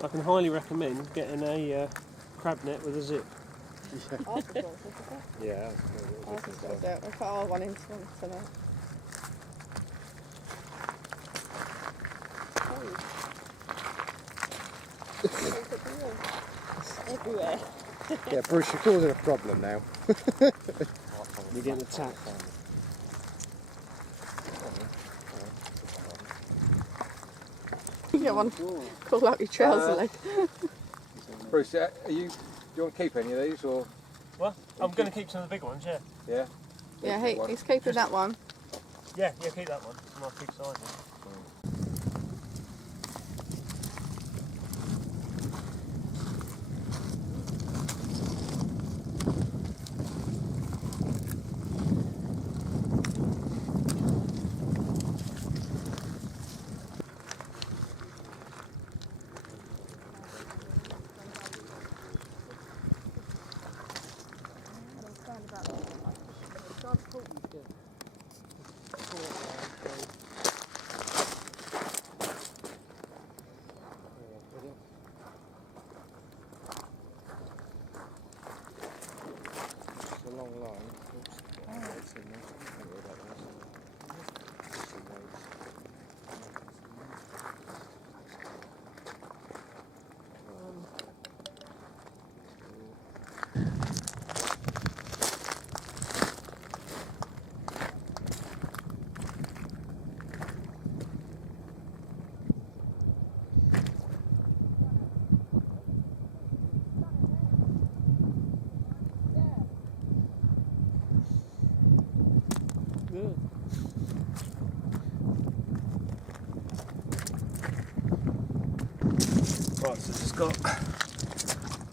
I can highly recommend getting a crab net with a zip. Yeah. We'll put all one into one tonight. Everywhere. Yeah, Bruce, you're causing a problem now. You're getting attacked. You get one, call out your trouser leg. Bruce, do you want to keep any of these or? Well, I'm going to keep some of the big ones, yeah. Yeah? Yeah, he's keeping that one. Yeah, keep that one. It's a nice big size one. A long line. Good. Right, so just got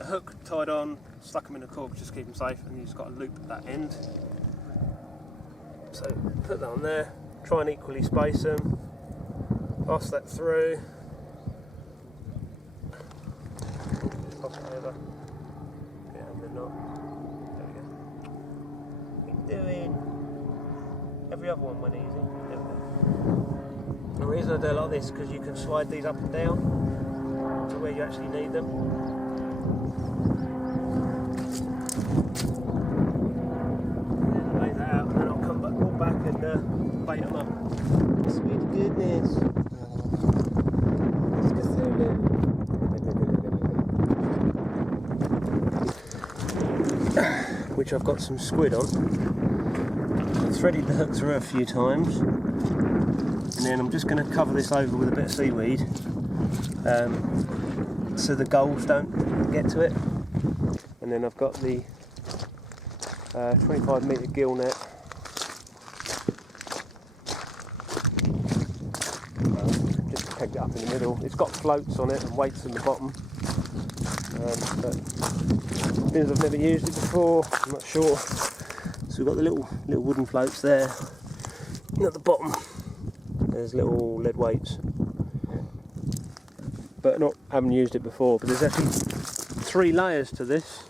a hook tied on, stuck them in a cork just to keep them safe, and you've just got a loop at that end. So put that on there, try and equally space them, pass that through, pass it over, get on the knot, there we go. Keep doing. Every other one went easy. There we go. The reason I do it like this is because you can slide these up and down to where you actually need them. And lay that out, and then I'll come back, walk back and bait them up. Sweet goodness. Which I've got some squid on. Threaded the hook through a few times, and then I'm just going to cover this over with a bit of seaweed so the gulls don't get to it. And then I've got the 25 metre gill net. Just pegged it up in the middle. It's got floats on it and weights in the bottom, but because I've never used it before, I'm not sure. So we've got the little wooden floats there, and at the bottom there's little lead weights, but haven't used it before. But there's actually 3 layers to this.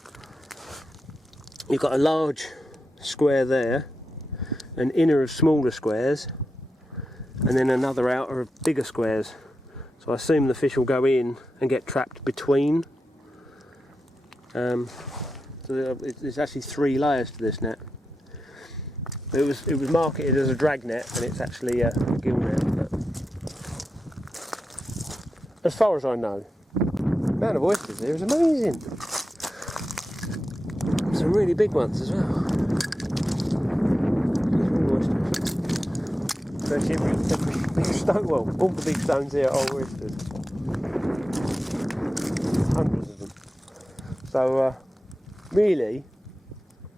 You've got a large square there, an inner of smaller squares, and then another outer of bigger squares. So I assume the fish will go in and get trapped between. So there's actually 3 layers to this net. It was marketed as a drag net, and it's actually a gill net. But as far as I know, the amount of oysters here is amazing. Some really big ones as well. Actually, every big stone, well, all the big stones here are oysters. Hundreds of them. So really,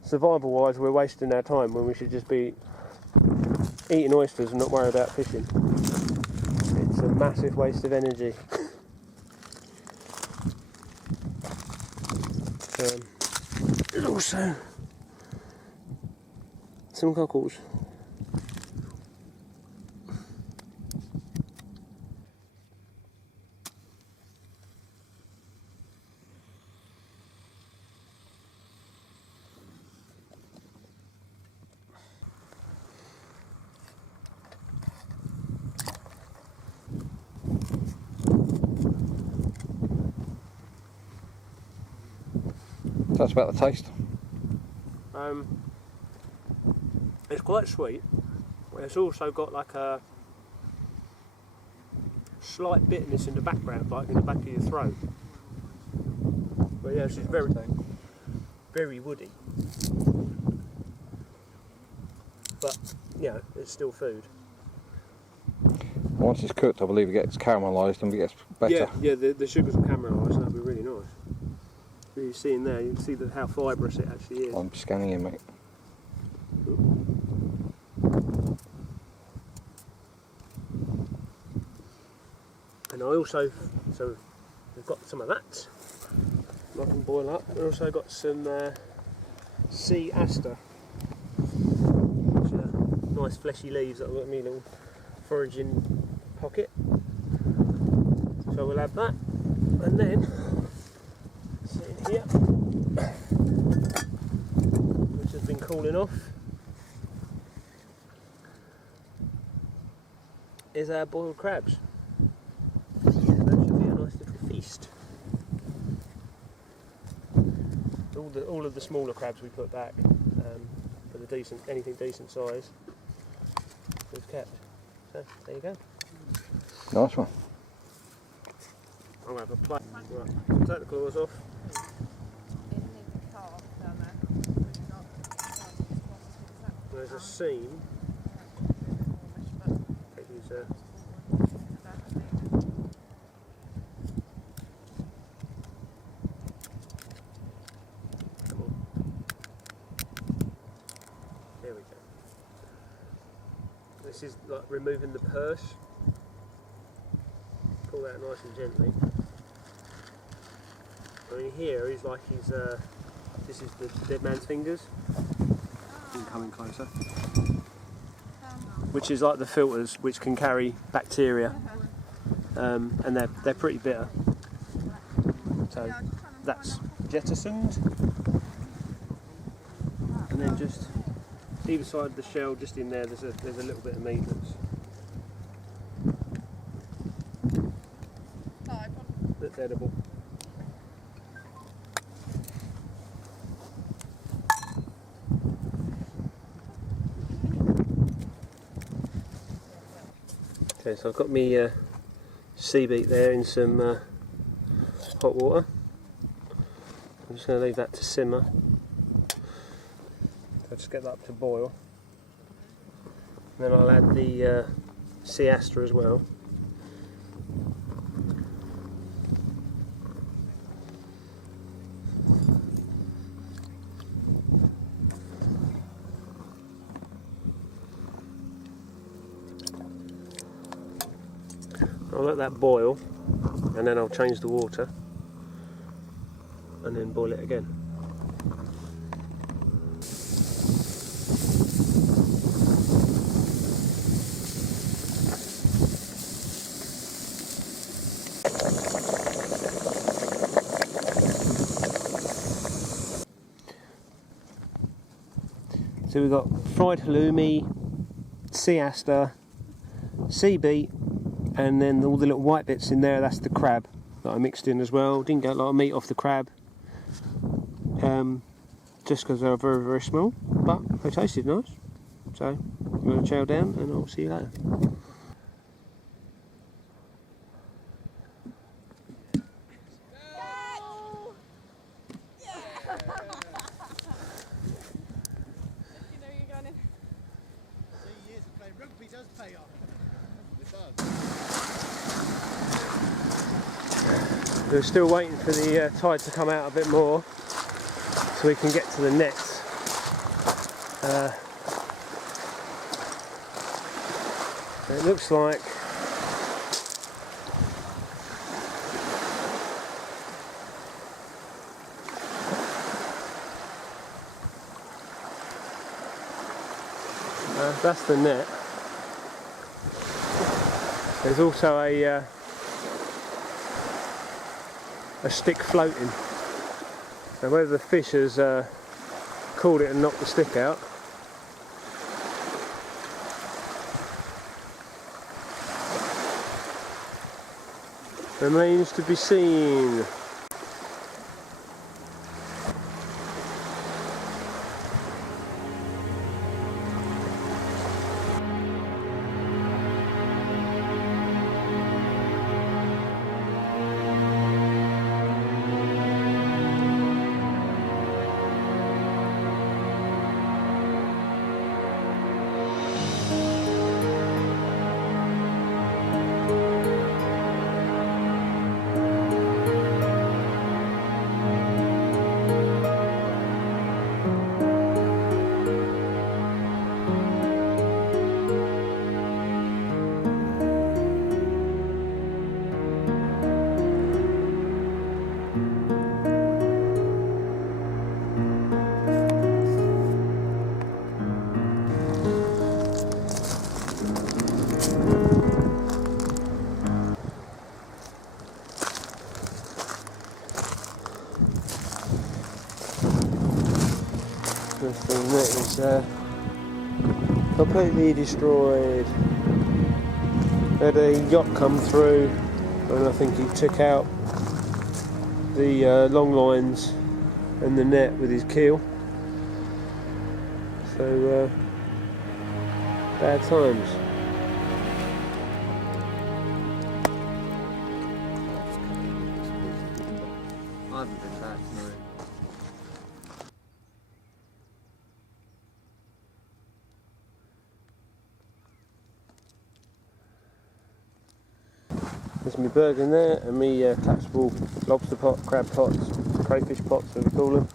survival wise, we're wasting our time when we should just be eating oysters and not worry about fishing. It's a massive waste of energy. There's also some cockles. Tell us about the taste. It's quite sweet. It's also got like a slight bitterness in the background, like in the back of your throat. But yeah, it's just very, very woody. But yeah, it's still food. Once it's cooked, I believe it gets caramelised and it gets better. Yeah, the sugars will caramelise, that'll be really nice. You see in there, you can see how fibrous it actually is. I'm scanning in, mate. And I also, so we've got some of that. I can boil up. We've also got some sea aster, which are nice fleshy leaves that I've got in my little foraging pocket. So we'll add that, and then sit in here, which has been cooling off, is our boiled crabs. That should be a nice little feast. All of the smaller crabs we put back for the anything decent size we've kept. So there you go. Nice one. I'm going to have a plate. Right, take the claws off. There's a seam. Come on. There we go. This is like removing the purse. Pull that nice and gently. I mean, here is like his. This is the dead man's fingers. Coming closer. Which is like the filters, which can carry bacteria, and they're pretty bitter. So that's jettisoned, and then just either side of the shell, just in there, there's a little bit of meat that's edible. Okay, so I've got my sea beet there in some hot water. I'm just going to leave that to simmer. I'll just get that up to boil. And then I'll add the sea aster as well. I'll let that boil, and then I'll change the water and then boil it again. So we've got fried halloumi, sea aster, sea beet, and then all the little white bits in there, that's the crab that I mixed in as well. Didn't get a lot of meat off the crab, just because they were very, very small, but they tasted nice. So I'm going to chow down and I'll see you later. Rugby does pay off. It does. We're still waiting for the tide to come out a bit more so we can get to the nets. It looks like that's the net. There's also a stick floating. So whether the fish has caught it and knocked the stick out, remains to be seen. interesting. That is completely destroyed. Had a yacht come through, and I think he took out the long lines and the net with his keel. So bad times. I haven't been back, no. There's my bird in there, and me collapsible lobster pot, crab pots, crayfish pots, as we call them.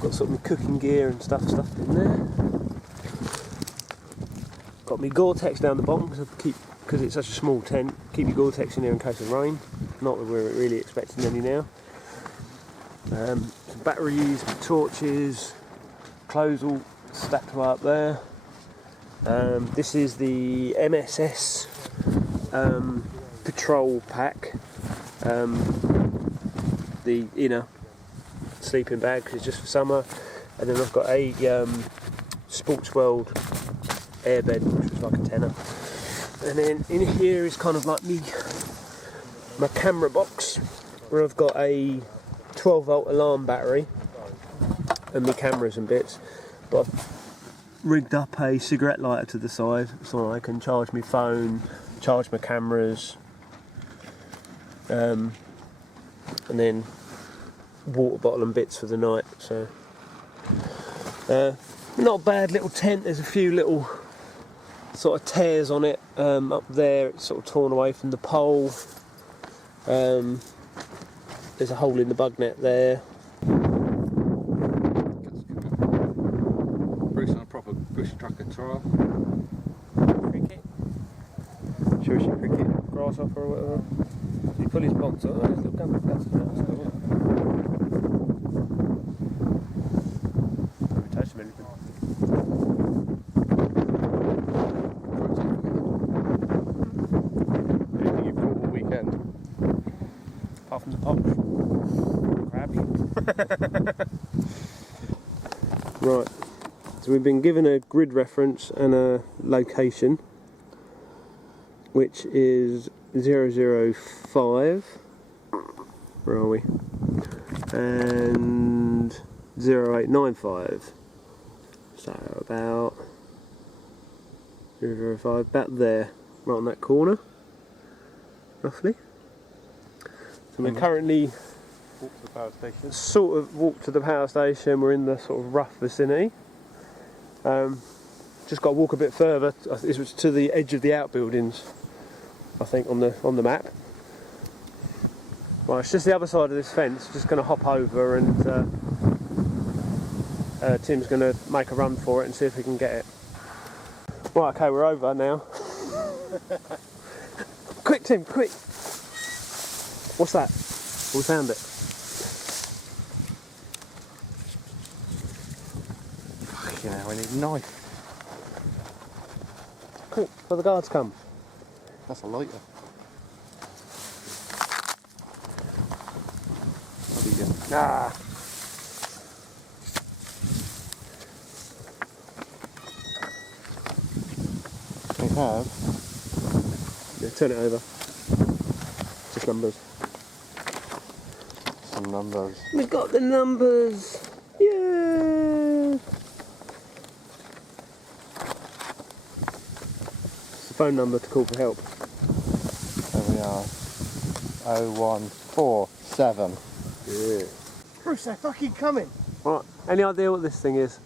Got sort of my cooking gear and stuff stuffed in there. Got my Gore-Tex down the bottom because it's such a small tent. Keep your Gore-Tex in there in case of rain. Not that we're really expecting any now. Some batteries, torches, clothes all stacked right up there. This is the MSS patrol pack. The inner sleeping bag because it's just for summer, and then I've got a Sports World airbed, which was like a tenner. And then in here is kind of like my camera box, where I've got a 12-volt alarm battery and my cameras and bits, but I've rigged up a cigarette lighter to the side so I can charge my phone, charge my cameras, and then water bottle and bits for the night. So not a bad little tent. There's a few little sort of tears on it up there. It's sort of torn away from the pole. There's a hole in the bug net there. Bruce on a proper bush trucker trial. Cricket. Sure, cricket, grasshopper or whatever. So you pull his ponds on. There's little gum guts. Don't touch him anything. Anything you've caught all weekend? Apart from the pop. Crabby. Right. So we've been given a grid reference and a location, which is 005. Where are we? And 0895. So about 005, about there, right on that corner, roughly. So we're currently Walk to the power station. sort of walk to the power station. We're in the sort of rough vicinity. Just got to walk a bit further. This was to the edge of the outbuildings, I think, on the map. Well, it's just the other side of this fence. Just going to hop over, and Tim's going to make a run for it and see if we can get it. Right, okay, we're over now. Quick, Tim, quick! What's that? We found it. Fucking hell, I need a knife. Quick, before the guards come. That's a lighter. Ah. We have Yeah, turn it over. Just numbers. some numbers. We've got the numbers! Yeah! It's the phone number to call for help. There we are. 0147. Yeah. Bruce, they're fucking coming. Right, any idea what this thing is?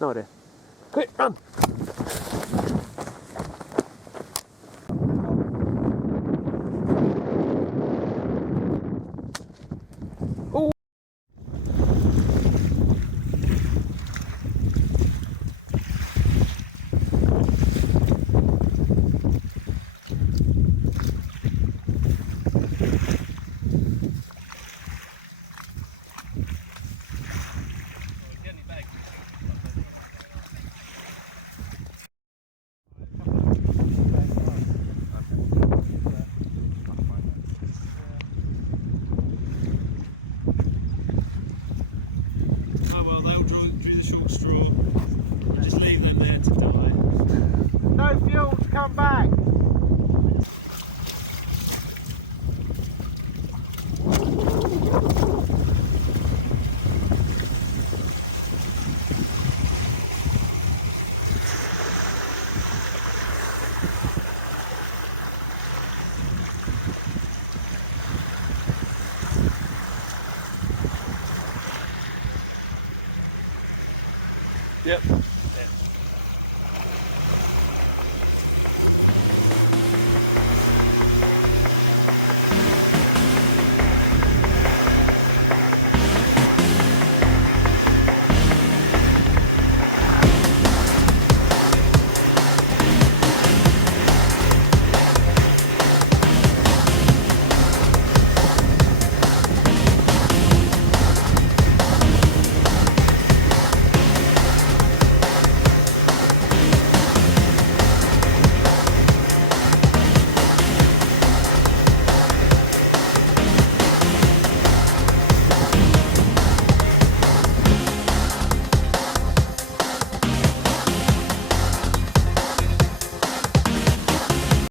No idea. Quick, run! Oh! Yep.